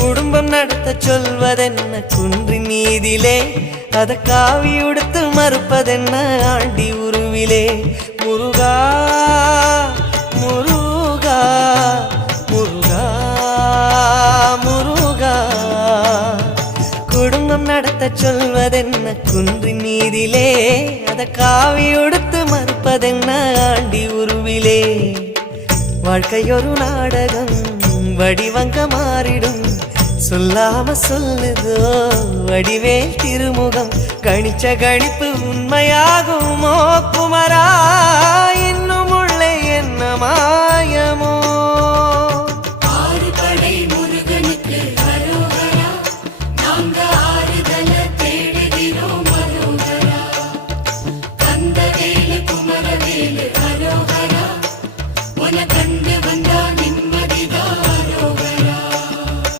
குடும்பம் நடத்த சொல்வதென்ன குன்றின் மீதிலே, அத காவி உடுத்து மறுப்பதென்ன ஆண்டி உருவிலே. முருகா முருகா முருகா முருகா, குடும்பம் நடத்த சொல்வதென்ன குன்றின் மீதிலே, அத காவி உடுத்து மறுப்பதென்ன ஆண்டி உருவிலே. வாழ்க்கையொரு நாடகம் வடிவங்க மாறிடும், சொல்லாம சொல்லுதோ வடிவேல் திருமுகம். கணிச்ச கணிப்பு உண்மையாகுமோ குமரா, இன்னும் உள்ளே என்னமா